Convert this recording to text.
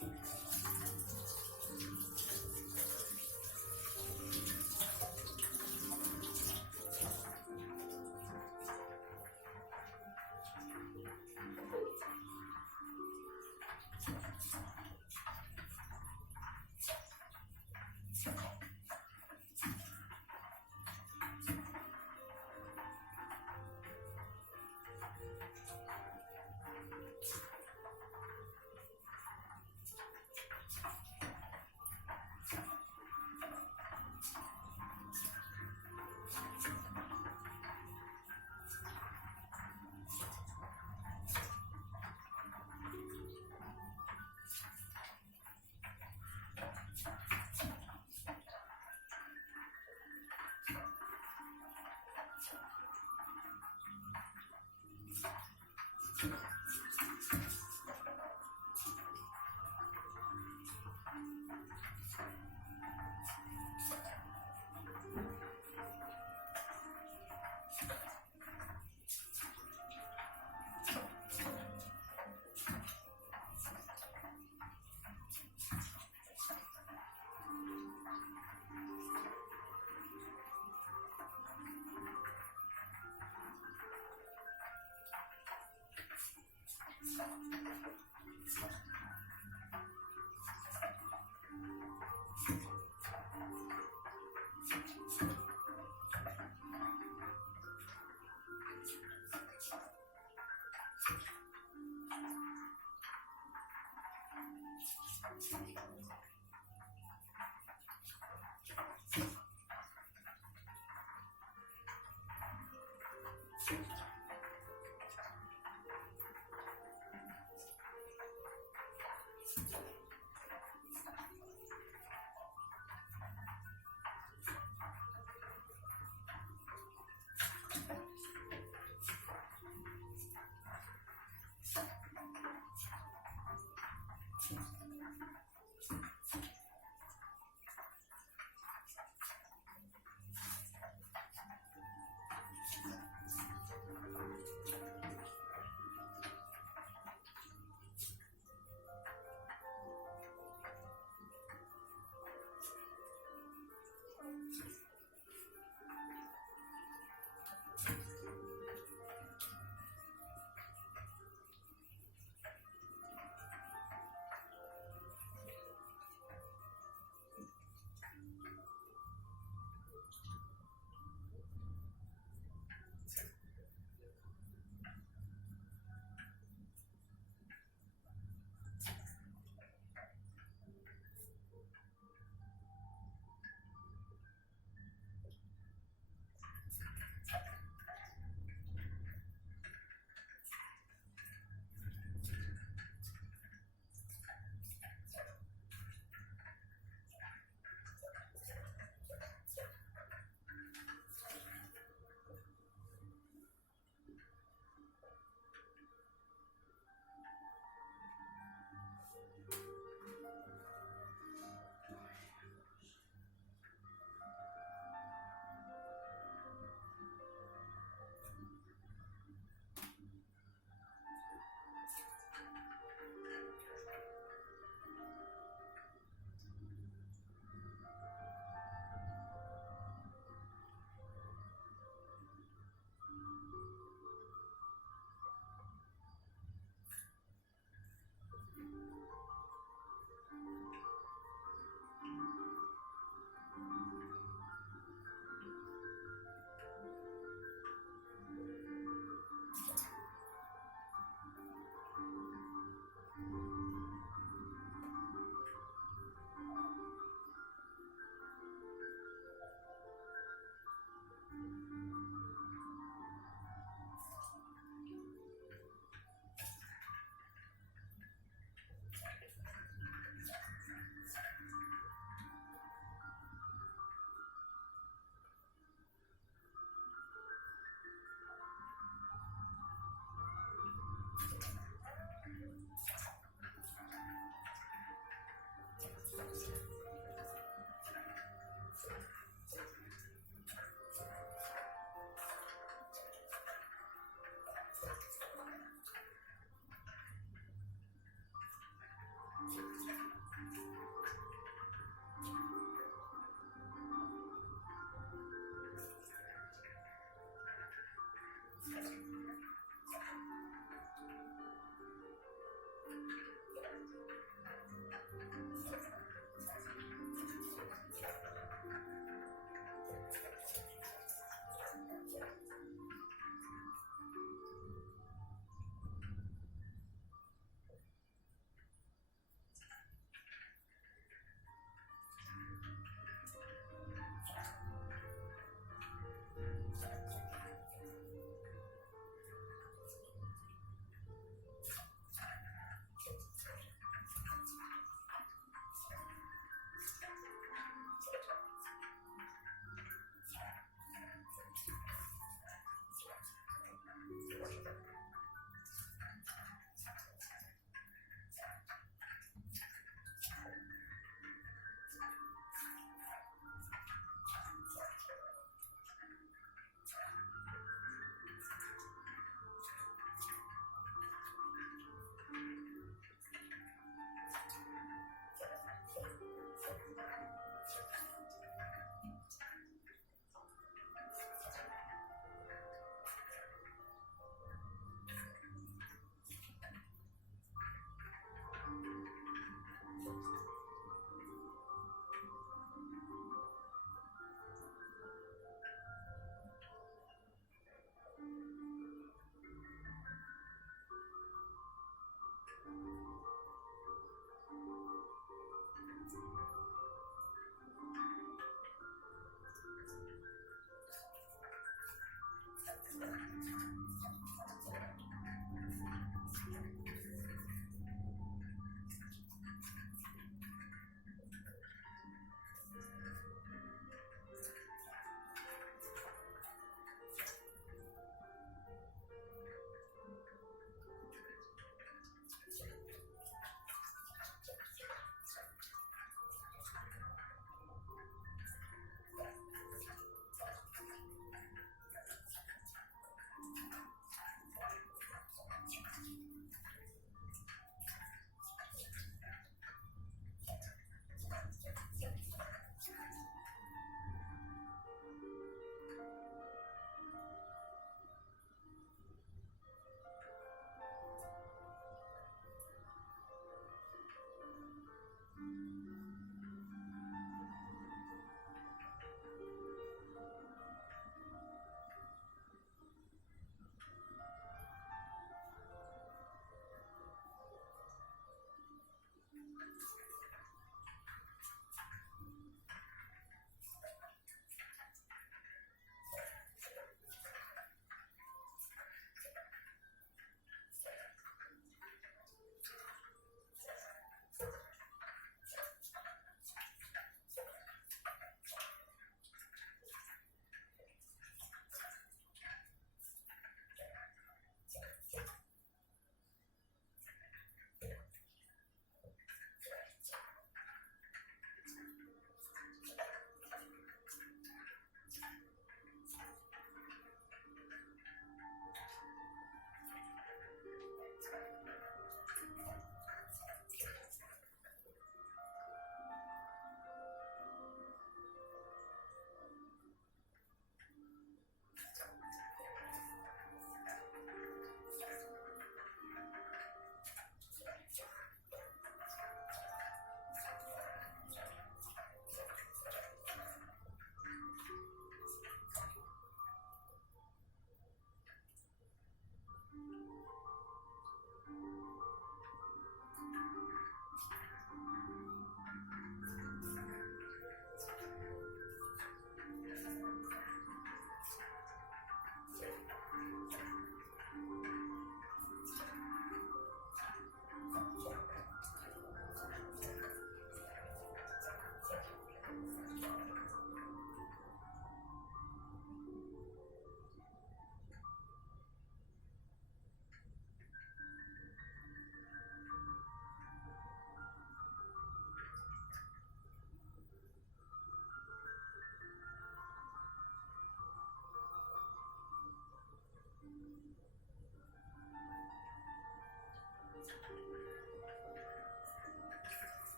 Thank you.